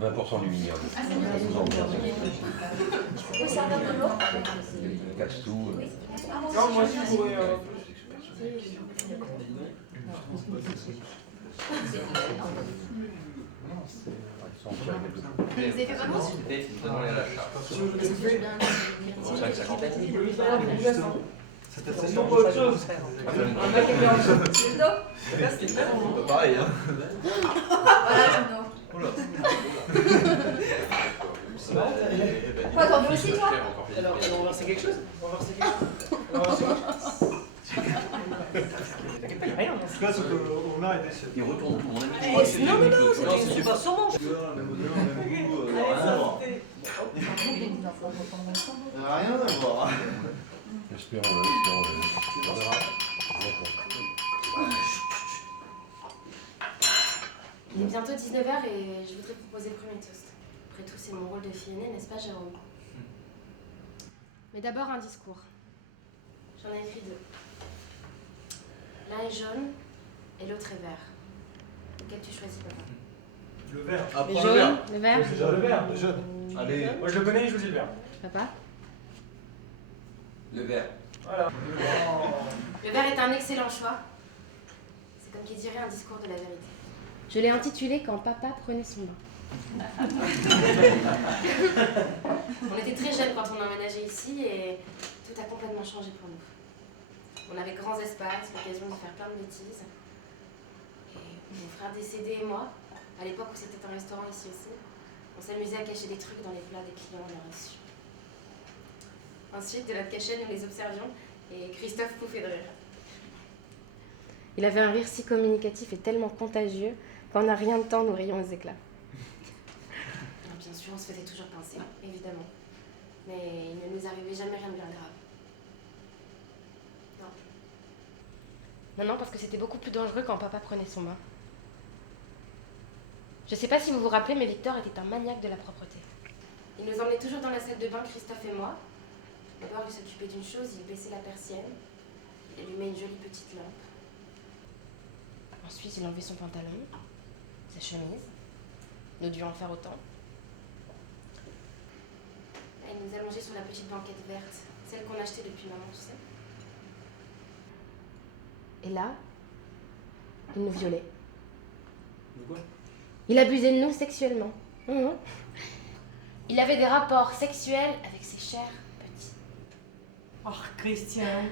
20% aluminium. Ça nous en vient. Casse tout. Non, moi aussi, je pourrais. Vous avez fait comment? Demandez à l'achat. C'est 5,50. Sinon, pas autre chose. Un mec qui Pareil, hein. Voilà, Juno. Quoi, t'en veux aussi, toi? Alors, on va verser quelque chose? On va verser quelque chose? T'inquiète pas, y'a rien. En tout cas, c'est qu'on a aidé. Il retourne tout, mon ami. Non, c'est pas sûrement. Rien à voir. Espérons-le. Il est bientôt 19h et je voudrais proposer le premier toast. Après tout, c'est mon rôle de fille aînée, n'est-ce pas, Jérôme? Mais d'abord, un discours. J'en ai écrit deux. L'un est jaune et l'autre est vert. Lequel tu choisis, papa? Le vert. Le jaune, le vert. Déjà le vert, le jaune. Allez. Moi, je le connais, je choisis le vert. Papa? Le vert. Voilà. Le vert est un excellent choix. C'est comme qui dirait un discours de la vérité. Je l'ai intitulé Quand papa prenait son bain. On était très jeunes quand on a emménagé ici et tout a complètement changé pour nous. On avait grands espaces, l'occasion de faire plein de bêtises. Et mon frère décédé et moi, à l'époque où c'était un restaurant ici aussi, on s'amusait à cacher des trucs dans les plats des clients on a reçus. Ensuite, de notre cachette, nous les observions et Christophe pouffait de rire. Il avait un rire si communicatif et tellement contagieux qu'en un rien de temps, nous rions aux éclats. Alors, bien sûr, on se faisait toujours pincer, évidemment. Mais il ne nous arrivait jamais rien de bien grave. Non, parce que c'était beaucoup plus dangereux quand papa prenait son bain. Je sais pas si vous vous rappelez, mais Victor était un maniaque de la propreté. Il nous emmenait toujours dans la salle de bain, Christophe et moi. D'abord, il s'occupait d'une chose, il baissait la persienne. Il allumait une jolie petite lampe. Ensuite, il enlevait son pantalon, sa chemise. Nous devions en faire autant. Et il nous allongeait sur la petite banquette verte, celle qu'on achetait depuis maman, tu sais. Et là, il nous violait. De quoi? Il abusait de nous sexuellement. Il avait des rapports sexuels avec ses chers petits. Oh, Christian.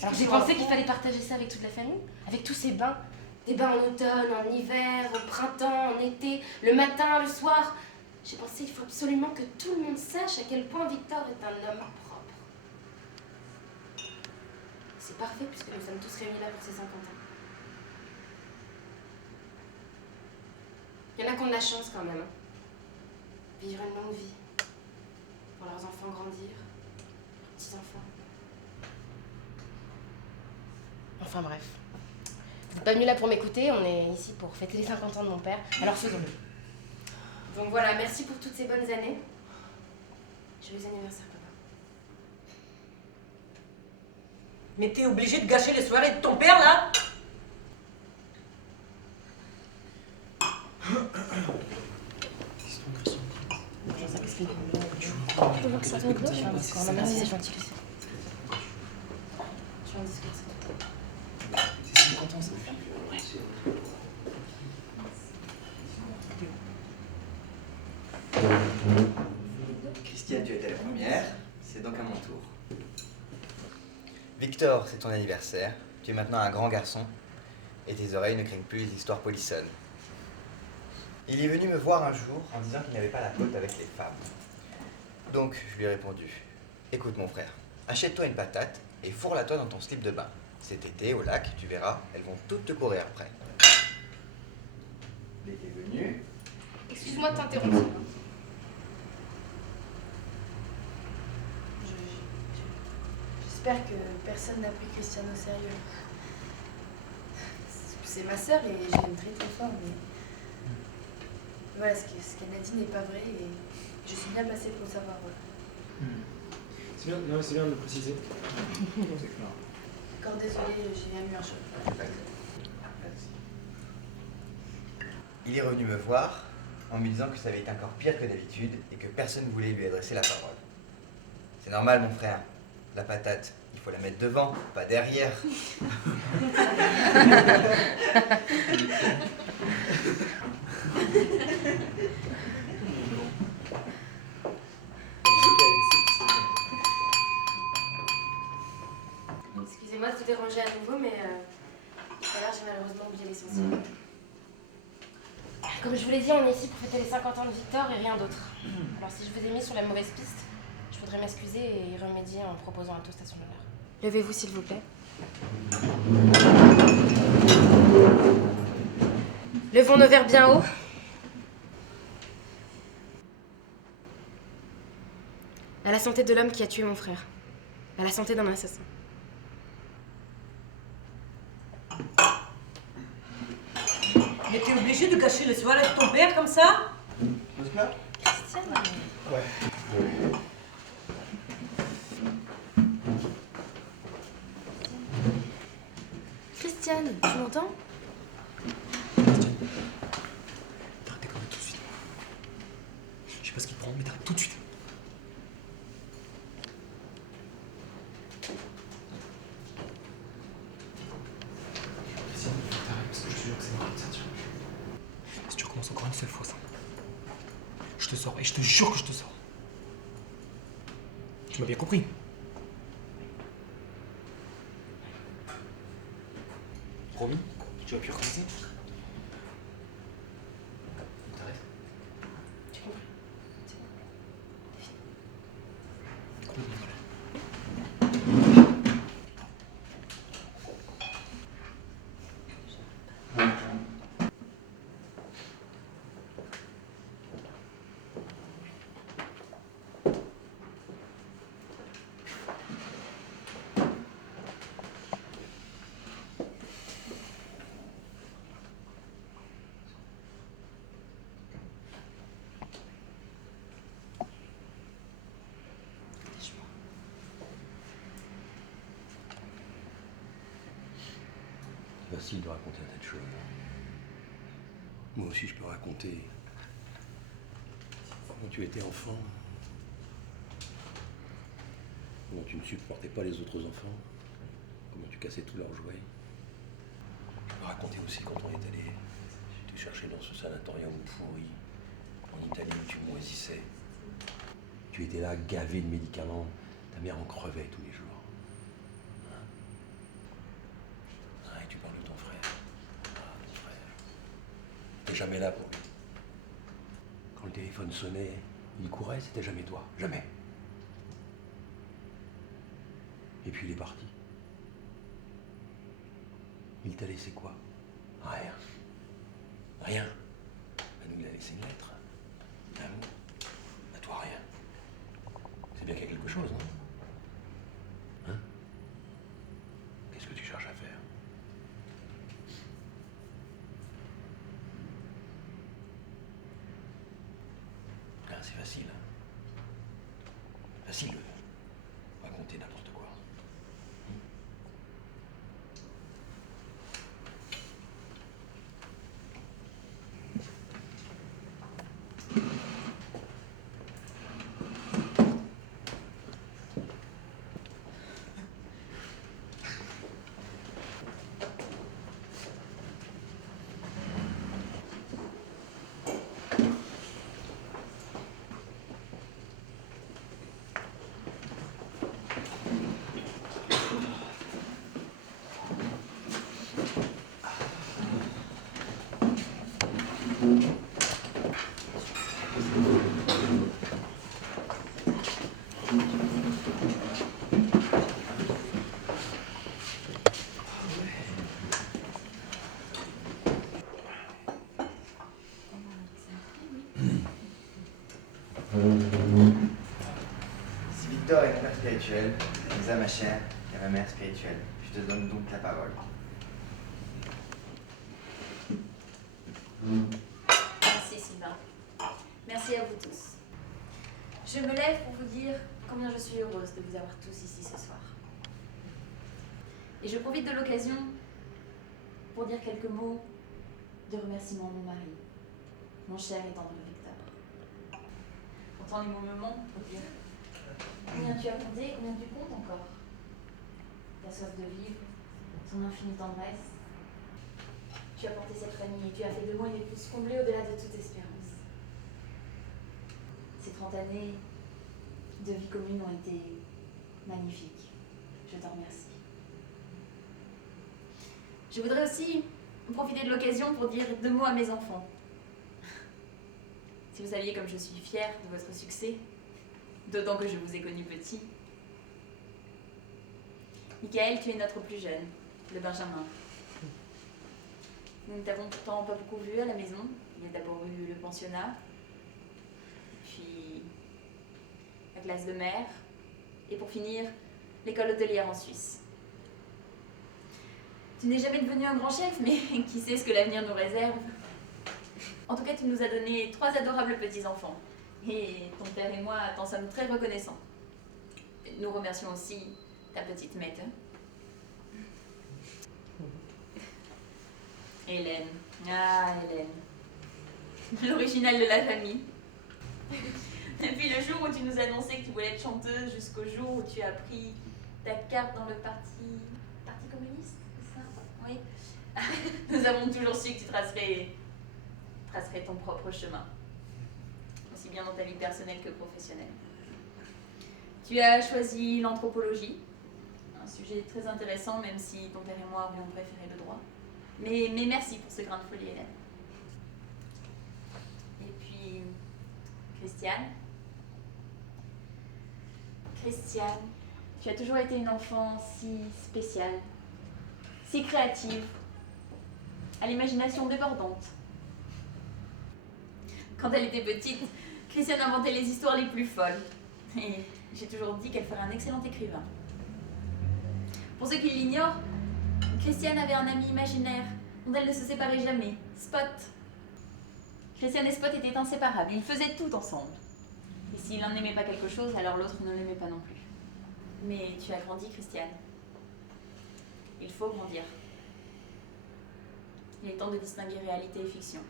Alors j'ai pensé qu'il fallait partager ça avec toute la famille, avec tous ces bains. Des bains en automne, en hiver, au printemps, en été, le matin, le soir. J'ai pensé qu'il faut absolument que tout le monde sache à quel point Victor est un homme propre. C'est parfait puisque nous sommes tous réunis là pour ses 50 ans. Il y en a qui ont de la chance quand même. Vivre une longue vie. Voir leurs enfants grandir. Leurs petits-enfants. Enfin bref. Vous n'êtes pas venus là pour m'écouter, on est ici pour fêter les 50 ans de mon père. Alors faisons-le. Donc voilà, merci pour toutes ces bonnes années. Joyeux anniversaire, papa. Mais t'es obligé de gâcher les soirées de ton père, là? Merci, c'est gentil. Je vais en discuter. C'est 50 ans, ça. Christiane, tu étais la première, c'est donc à mon tour. Victor, c'est ton anniversaire. Tu es maintenant un grand garçon et tes oreilles ne craignent plus les histoires polissonnes. Il est venu me voir un jour en disant qu'il n'avait pas la faute avec les femmes. Donc, je lui ai répondu, écoute mon frère, achète-toi une patate et fourre-la-toi dans ton slip de bain. Cet été, au lac, tu verras, elles vont toutes te courir après. L'été venu. Excuse-moi de t'interrompre. J'espère que personne n'a pris Christiane au sérieux. C'est ma sœur et je l'aime très très fort, mais voilà, ce qu'elle a dit n'est pas vrai et je suis bien placée pour le savoir. Voilà. C'est bien, non, c'est bien de le préciser. C'est clair. Encore désolé, j'ai bien eu un choc. Il est revenu me voir en me disant que ça avait été encore pire que d'habitude et que personne ne voulait lui adresser la parole. C'est normal, mon frère. La patate, il faut la mettre devant, pas derrière. Excusez-moi de vous déranger à nouveau, mais tout à l'heure j'ai malheureusement oublié l'essentiel. Comme je vous l'ai dit, on est ici pour fêter les 50 ans de Victor et rien d'autre. Alors si je vous ai mis sur la mauvaise piste, je voudrais m'excuser et y remédier en proposant un toast à son honneur. Levez-vous s'il vous plaît. Levons nos verres bien haut. À la santé de l'homme qui a tué mon frère. À la santé d'un assassin. Mais t'es obligé de gâcher les soirées de ton père comme ça? Ouais. Christiane, tu m'entends? T'arrêtes tes conneries tout de suite. Je sais pas ce qu'il prend, mais t'arrêtes tout de suite. Christiane, il faut que t'arrêtes parce que je te jure que c'est marrant de ça, tu vois. Si tu recommences encore une seule fois ça, je te sors et je te jure que je te sors. Tu m'as bien compris? Promis? Tu vas plus recommencer? T'arrêtes? Tu comprends? C'est facile de raconter un tas de choses. Moi aussi, je peux raconter quand tu étais enfant, comment tu ne supportais pas les autres enfants, comment tu cassais tous leurs jouets. Je peux raconter aussi quand on est allé te chercher dans ce sanatorium pourri, en Italie où tu moisissais. Tu étais là, gavé de médicaments, ta mère en crevait tous les jours. Ah, et tu parles de ton frère. Ah, ton frère. T'es jamais là pour lui. Quand le téléphone sonnait, il courait, c'était jamais toi. Jamais. Et puis il est parti. Il t'a laissé quoi? Rien. Rien. À nous, il a laissé une lettre. À nous. À toi, rien. C'est bien qu'il y a quelque chose, non? Hein? Qu'est-ce que tu cherches à faire? Ah, c'est facile. Facile de raconter n'importe quoi. Si Victor est mon père spirituel, Lisa ma chère est ma mère spirituelle. Je te donne donc la parole. Merci Sylvain. Merci à vous tous. Je me lève pour vous dire combien je suis heureuse de vous avoir tous ici ce soir. Et je profite de l'occasion pour dire quelques mots de remerciement à mon mari, mon cher et tendre Victor. Pourtant les mots me manquent pour dire combien tu as compté, combien tu comptes encore. Ta soif de vivre, ton infinie tendresse. Tu as porté cette famille et tu as fait de moi une épouse comblée au-delà de toute espérance. Ces 30 années de vie commune ont été magnifiques. Je t'en remercie. Je voudrais aussi profiter de l'occasion pour dire 2 mots à mes enfants. Si vous saviez comme je suis fière de votre succès, d'autant que je vous ai connu petit. Michael, tu es notre plus jeune, le Benjamin. Nous ne t'avons pourtant pas beaucoup vu à la maison. Il y a d'abord eu le pensionnat, puis la classe de mère, et pour finir, l'école hôtelière en Suisse. Tu n'es jamais devenu un grand chef, mais qui sait ce que l'avenir nous réserve. En tout cas, tu nous as donné 3 adorables petits-enfants. Et ton père et moi t'en sommes très reconnaissants. Nous remercions aussi ta petite Mette. Hélène. Ah, Hélène. L'original de la famille. Depuis le jour où tu nous annonçais que tu voulais être chanteuse jusqu'au jour où tu as pris ta carte dans le parti communiste, c'est ça? Oui. Nous avons toujours su que tu tracerais ton propre chemin, aussi bien dans ta vie personnelle que professionnelle. Tu as choisi l'anthropologie, un sujet très intéressant, même si ton père et moi aurions préféré le droit. Mais merci pour ce grain de folie, Hélène. Et puis, Christiane, tu as toujours été une enfant si spéciale, si créative, à l'imagination débordante. Quand elle était petite, Christiane inventait les histoires les plus folles. Et j'ai toujours dit qu'elle ferait un excellent écrivain. Pour ceux qui l'ignorent, Christiane avait un ami imaginaire dont elle ne se séparait jamais, Spot. Christiane et Spot étaient inséparables, ils faisaient tout ensemble. Et si l'un n'aimait pas quelque chose, alors l'autre ne l'aimait pas non plus. Mais tu as grandi, Christiane. Il faut grandir. Il est temps de distinguer réalité et fiction.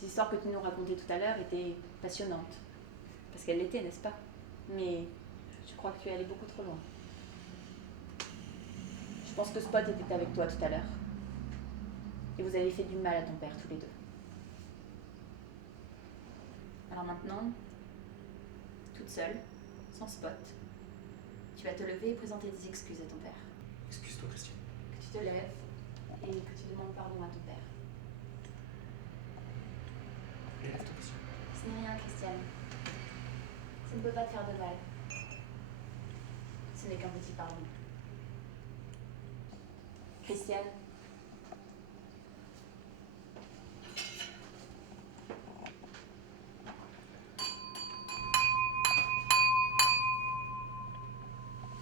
Les histoires que tu nous racontais tout à l'heure étaient passionnantes. Parce qu'elles l'étaient, n'est-ce pas? Mais je crois que tu es allé beaucoup trop loin. Je pense que Spot était avec toi tout à l'heure. Et vous avez fait du mal à ton père, tous les deux. Alors maintenant, toute seule, sans Spot, tu vas te lever et présenter des excuses à ton père. Excuse-toi, Christiane. Que tu te lèves et que tu demandes pardon à ton père. Lève-toi, Christiane. Ce n'est rien, Christiane. Ça ne peut pas te faire de mal. Ce n'est qu'un petit pardon. Christiane.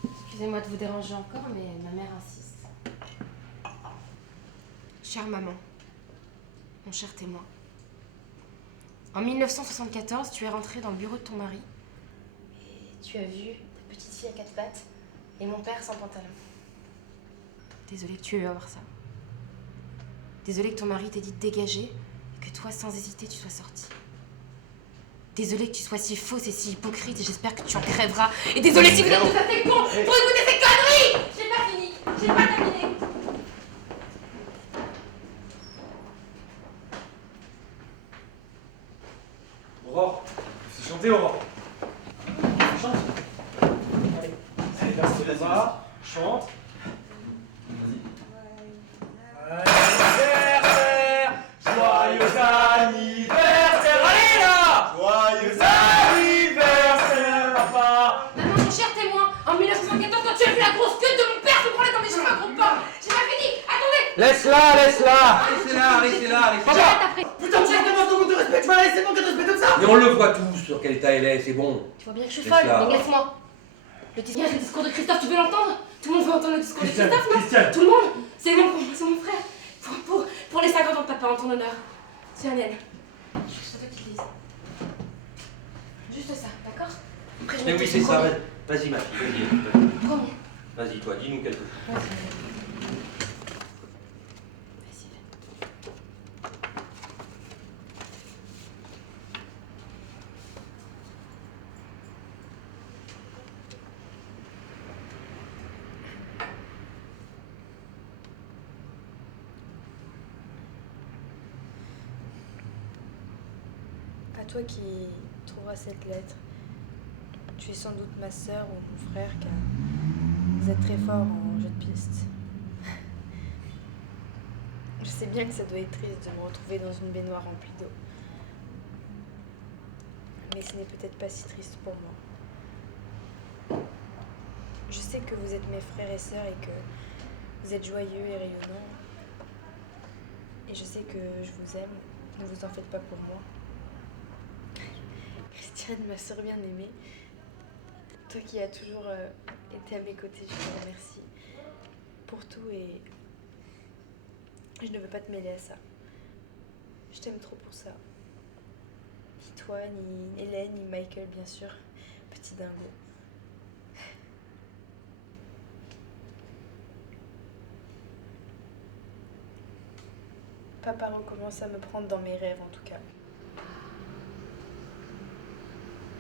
Excusez-moi de vous déranger encore, mais ma mère insiste. Chère maman, mon cher témoin, en 1974, tu es rentrée dans le bureau de ton mari et tu as vu ta petite fille à 4 pattes et mon père sans pantalon. Désolée que tu aies eu à voir ça. Désolée que ton mari t'ait dit de dégager et que toi, sans hésiter, tu sois sortie. Désolée que tu sois si fausse et si hypocrite et j'espère que tu en crèveras. Et désolée si vous êtes tous assez cons pour écouter ces conneries. J'ai pas fini, j'ai pas terminé. Aurore, c'est chanter, Aurore. Chante. Allez, vas-y, vas-y. Chante. Anniversaire, joyeux anniversaire, allez là! Joyeux anniversaire, papa! Maman, mon cher témoin, en 1974, quand tu as vu la grosse queue de mon père se branler dans mes cheveux à gros pas, j'ai pas fini, attendez! Laisse-la. Putain, tu demande ton compte de respect, tu vas la laisser manquer de respect comme ça? Mais on le voit tous sur quel état elle est, c'est bon. Tu vois bien que je suis Laisse-la. folle, donc laisse-moi. Le discours de Christophe, tu veux l'entendre? Tout le monde veut entendre le discours de Christiane, Christophe, non? Christiane. Tout le monde? C'est mon frère. Pour les 50 ans de papa, en ton honneur. C'est un aide. Je veux que toi qui le dises. Juste ça, d'accord? Après, je Mais vais oui, te c'est ça. promets. Vas-y, ma fille, vas-y. Promets. Vas-y, toi, dis-nous quelque chose. Vas-y, Hélène. À toi qui trouveras cette lettre. Tu es sans doute ma sœur ou mon frère car vous êtes très fort en jeu de piste. Je sais bien que ça doit être triste de me retrouver dans une baignoire remplie d'eau. Mais ce n'est peut-être pas si triste pour moi. Je sais que vous êtes mes frères et sœurs et que vous êtes joyeux et rayonnants. Et je sais que je vous aime. Ne vous en faites pas pour moi. Christiane, ma sœur bien-aimée, toi qui as toujours été à mes côtés, je te remercie pour tout et je ne veux pas te mêler à ça. Je t'aime trop pour ça. Ni toi, ni Hélène, ni Michael, bien sûr. Petit dingo. Papa recommence à me prendre dans mes rêves en tout cas.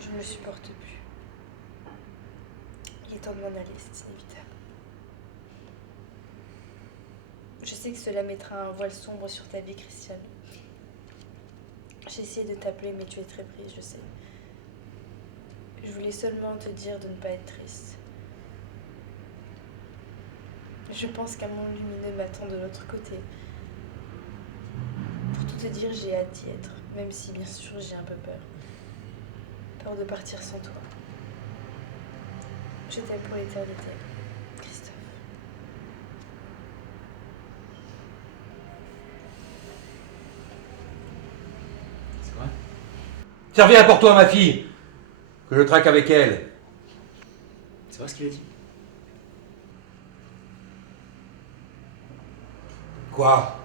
Je ne le supporte plus. Il est temps de m'en aller, c'est inévitable. Je sais que cela mettra un voile sombre sur ta vie, Christiane. J'ai essayé de t'appeler, mais tu es très prise, je sais. Je voulais seulement te dire de ne pas être triste. Je pense qu'un monde lumineux m'attend de l'autre côté. Pour tout te dire, j'ai hâte d'y être, même si bien sûr j'ai un peu peur. Peur de partir sans toi. Je t'aime pour l'éternité, Christophe. C'est vrai? Ça revient pour toi, ma fille. Que je traque avec elle. C'est vrai ce qu'il a dit? Quoi?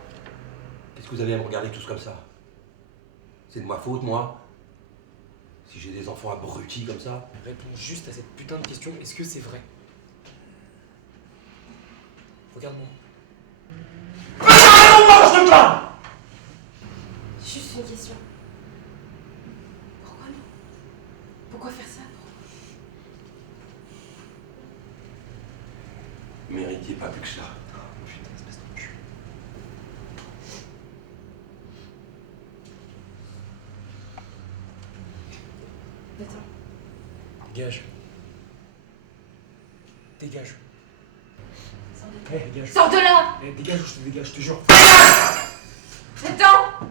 Qu'est-ce que vous avez à me regarder tous comme ça? C'est de ma faute, moi? Si j'ai des enfants abrutis comme ça? Réponds juste à cette putain de question, est-ce que c'est vrai? Regarde-moi. Non, mange pas! Juste une question. Pourquoi non? Pourquoi faire ça? Vous méritiez pas plus que ça. Putain, espèce de cul. Attends. Dégage. Dégage. Sors de là. Dégage. Sors de là! Dégage ou je te dégage, je te jure. Attends!